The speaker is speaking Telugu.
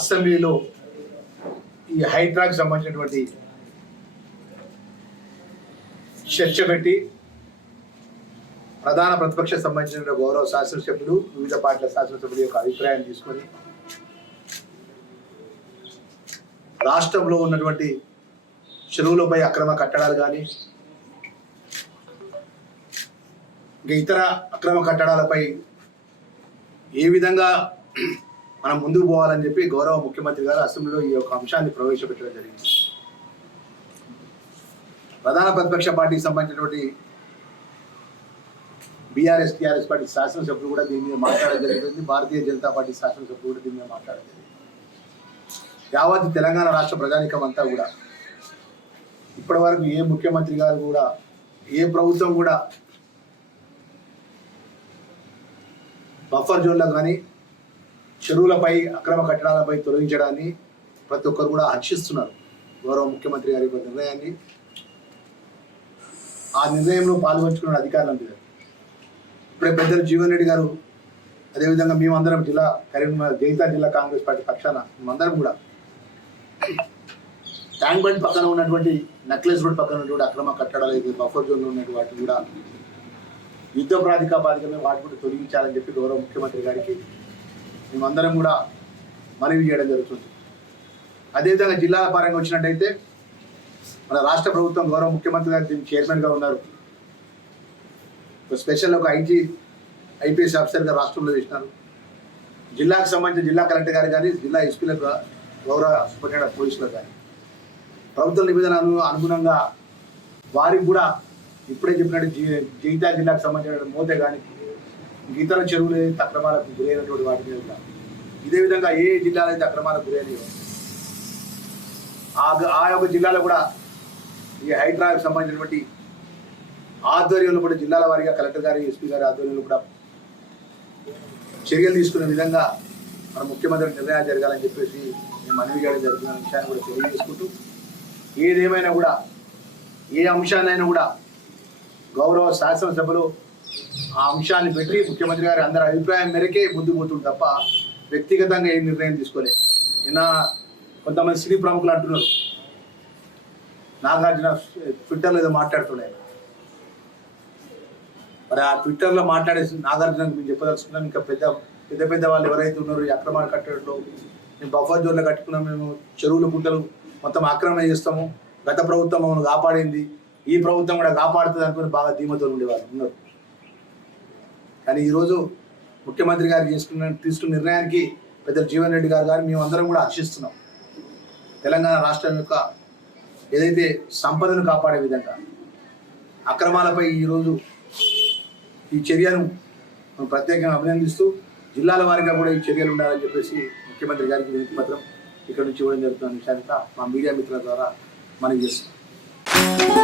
అసెంబ్లీలో ఈ హైడ్రాకి సంబంధించినటువంటి చర్చ పెట్టి ప్రధాన ప్రతిపక్ష సంబంధించిన గౌరవ శాసనసభ్యులు వివిధ పార్టీల శాసనసభ్యుల యొక్క అభిప్రాయం తీసుకొని రాష్ట్రంలో ఉన్నటువంటి చెరువులపై అక్రమ కట్టడాలు కానీ ఇంకా ఇతర అక్రమ కట్టడాలపై ఏ విధంగా మనం ముందుకు పోవాలని చెప్పి గౌరవ ముఖ్యమంత్రి గారు అసెంబ్లీలో ఈ యొక్క అంశాన్ని ప్రవేశపెట్టడం జరిగింది. ప్రధాన ప్రతిపక్ష పార్టీకి సంబంధించినటువంటి బీఆర్ఎస్ టీఆర్ఎస్ పార్టీ శాసనసభ్యులు కూడా దీని మీద మాట్లాడడం జరిగింది. భారతీయ జనతా పార్టీ శాసనసభ్యులు కూడా దీని మీద మాట్లాడడం జరిగింది. యావత్ తెలంగాణ రాష్ట్ర ప్రజానికం అంతా కూడా ఇప్పటి వరకు ఏ ముఖ్యమంత్రి గారు కూడా ఏ ప్రభుత్వం కూడా బఫర్ జోన్లో కానీ చెరువులపై అక్రమ కట్టడాలపై తొలగించడాన్ని ప్రతి ఒక్కరు కూడా హర్షిస్తున్నారు. గౌరవ ముఖ్యమంత్రి గారి నిర్ణయాన్ని, ఆ నిర్ణయంలో పాల్గొంచుకున్న అధికారులంతా ఇప్పుడే పెద్దలు జీవన్ రెడ్డి గారు, అదేవిధంగా మేమందరం జగిత్యాల జిల్లా కాంగ్రెస్ పార్టీ పక్షాన మేమందరం కూడా ట్యాంక్ బండ్ పక్కన ఉన్నటువంటి నక్లెస్ రోడ్ పక్కన ఉన్నటువంటి అక్రమ కట్టడాలు అయితే బఫర్ జోన్లో ఉన్నటువంటి వాటిని కూడా యుద్ధ ప్రాతిపదికమే వాటి కూడా తొలగించాలని చెప్పి గౌరవ ముఖ్యమంత్రి గారికి మేమందరం కూడా మనవి చేయడం జరుగుతుంది. అదేవిధంగా జిల్లాల పరంగా వచ్చినట్టయితే మన రాష్ట్ర ప్రభుత్వం గౌరవ ముఖ్యమంత్రి గారు దీనికి చైర్మన్గా ఉన్నారు. స్పెషల్ ఒక ఐపీఎస్ ఆఫీసర్గా రాష్ట్రంలో చేసినారు. జిల్లాకు సంబంధించిన జిల్లా కలెక్టర్ గారు కానీ, జిల్లా ఎస్పీలకు, గౌరవ సూపరింటెండెంట్ పోలీసులకు కానీ ప్రభుత్వ నిబంధనలు అనుగుణంగా వారికి కూడా ఇప్పుడే చెప్పినట్టు జగిత్యాల జిల్లాకు సంబంధించిన మోతే కానీ ఇతర చెరువులు ఏదైతే అక్రమాలకు గురైనటువంటి వాటి మీద కూడా ఇదే విధంగా ఏ జిల్లాలో అయితే అక్రమాలకు గురైనయో ఆ యొక్క జిల్లాలో కూడా ఈ హైడ్రాకు సంబంధించినటువంటి ఆధ్వర్యంలో కూడా జిల్లాల వారీగా కలెక్టర్ గారి, ఎస్పీ గారి ఆధ్వర్యంలో కూడా చర్యలు తీసుకునే విధంగా మన ముఖ్యమంత్రి నిర్ణయాలు జరగాలని చెప్పేసి మేము మనవి చేయడం జరుగుతున్న విషయాన్ని కూడా తెలియజేసుకుంటూ, ఏదేమైనా కూడా ఏ అంశాన్నైనా కూడా గౌరవ శాసనసభలో ఆ అంశాన్ని పెట్టి ముఖ్యమంత్రి గారి అందరి అభిప్రాయం మేరకే ముందుకు పోతుంది తప్ప వ్యక్తిగతంగా ఏ నిర్ణయం తీసుకోలేదు. నిన్న కొంతమంది సినీ ప్రముఖులు అంటున్నారు, నాగార్జున ట్విట్టర్లో ఏదో మాట్లాడుతున్నాయి. మరి ఆ ట్విట్టర్లో మాట్లాడేసి నాగార్జునకు మేము చెప్పదలుచుకున్నాం, ఇంకా పెద్ద పెద్ద వాళ్ళు ఎవరైతే ఉన్నారో ఈ అక్రమాలు కట్టడంలో మేము బఫర్ జోన్లో కట్టుకున్నాం, మేము చెరువులు గుంటలు మొత్తం ఆక్రమణ చేస్తాము, గత ప్రభుత్వం మమ్మల్ని కాపాడింది, ఈ ప్రభుత్వం కూడా కాపాడుతుంది అనుకుని బాగా ధీమతో ఉండేవాళ్ళు ఉన్నారు. కానీ ఈరోజు ముఖ్యమంత్రి గారు తీసుకున్న నిర్ణయానికి పెద్దలు జీవన్ రెడ్డి గారు కానీ మేమందరం కూడా హర్షిస్తున్నాం. తెలంగాణ రాష్ట్రం యొక్క ఏదైతే సంపదను కాపాడే విధంగా అక్రమాలపై ఈరోజు ఈ చర్యను ప్రత్యేకంగా అభినందిస్తూ జిల్లాల వారీగా కూడా ఈ చర్యలు ఉండాలని చెప్పేసి ముఖ్యమంత్రి గారికి వినతి పత్రం ఇక్కడ నుంచి ఇవ్వడం జరుగుతున్న విషయాన్ని మా మీడియా మిత్రుల ద్వారా మనవి చేస్తున్నాం.